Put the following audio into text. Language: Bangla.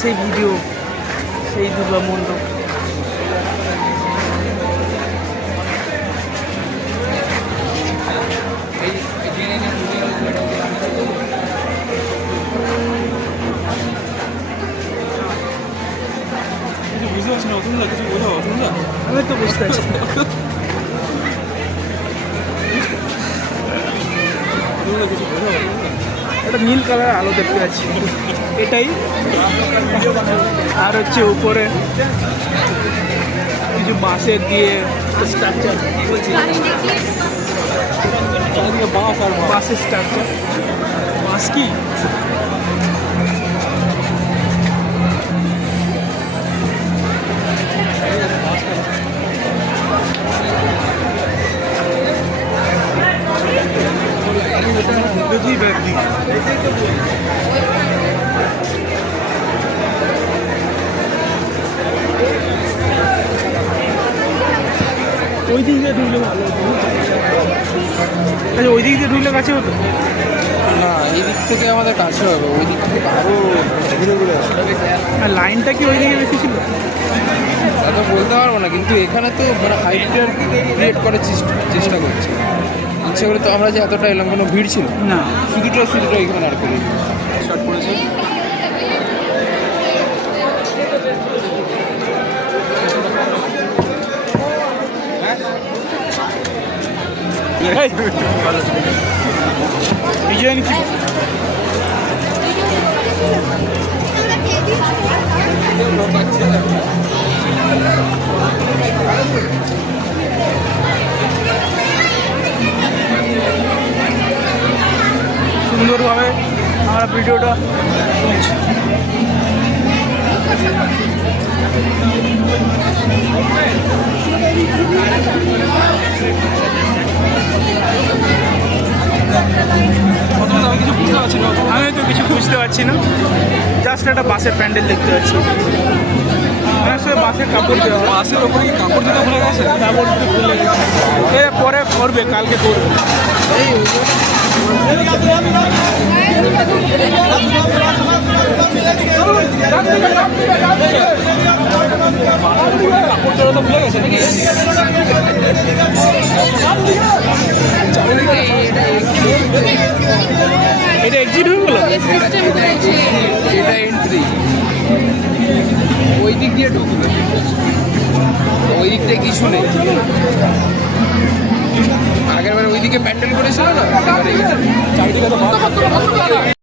সেই ভিডিও, সেই দুর্গা মণ্ডপ। আমি তো বুঝতে পারছি একটা নীল কালার আলো দেখতে পাচ্ছি, এটাই। আর হচ্ছে উপরে কিছু বাঁশের দিয়ে স্ট্রাকচার, বাঁশের স্ট্রাকচার। বাঁশ কি ওই দিক দিয়ে ঢুকলে ভালো হতো। আচ্ছা, ওই দিক দিয়ে ঢুকলে কাছে হতো না, এই দিক থেকে আমাদের কাছে হবে, ওই দিক থেকে আরও ঘুরে ঘুরে আসবে। আর লাইনটা কি ওই দিকে বেশি ছিল? তা তো বলতে পারবো না, কিন্তু এখানে তো মানে হাইটটা ক্রিয়েট করার চেষ্টা করছে। ইচ্ছে করে তো আমরা যে এতটা এলাম, কোনো ভিড় ছিল না, শুধুটা এখানে আর করি শর্ট করেছে। ডিজাইন কি সুন্দরভাবে আমরা ভিডিওটা তুলছি। আমি তো কিছু বুঝতে পারছি না, জাস্ট একটা বাসের প্যান্ডেল দেখতে পাচ্ছি। আসলে বাসের কাপড় দেওয়া, বাসের ওপরে কি কাপড় দিতে ভুলে গেছে? কাপড় দিতে ভুলে গেছে। এর পরে করবে, কালকে করবে। কাপড় জোড়া তো ভুলে গেছে নাকি? এটা এক্সিট হয়ে গেল, এটা এন্ট্রি। ওই দিক দিয়ে ঢুকবে, ওই দিক থেকে কিছু নেই। আগের বারে ওইদিকে প্যান্ডেল করেছিল না, চারিদিকে তো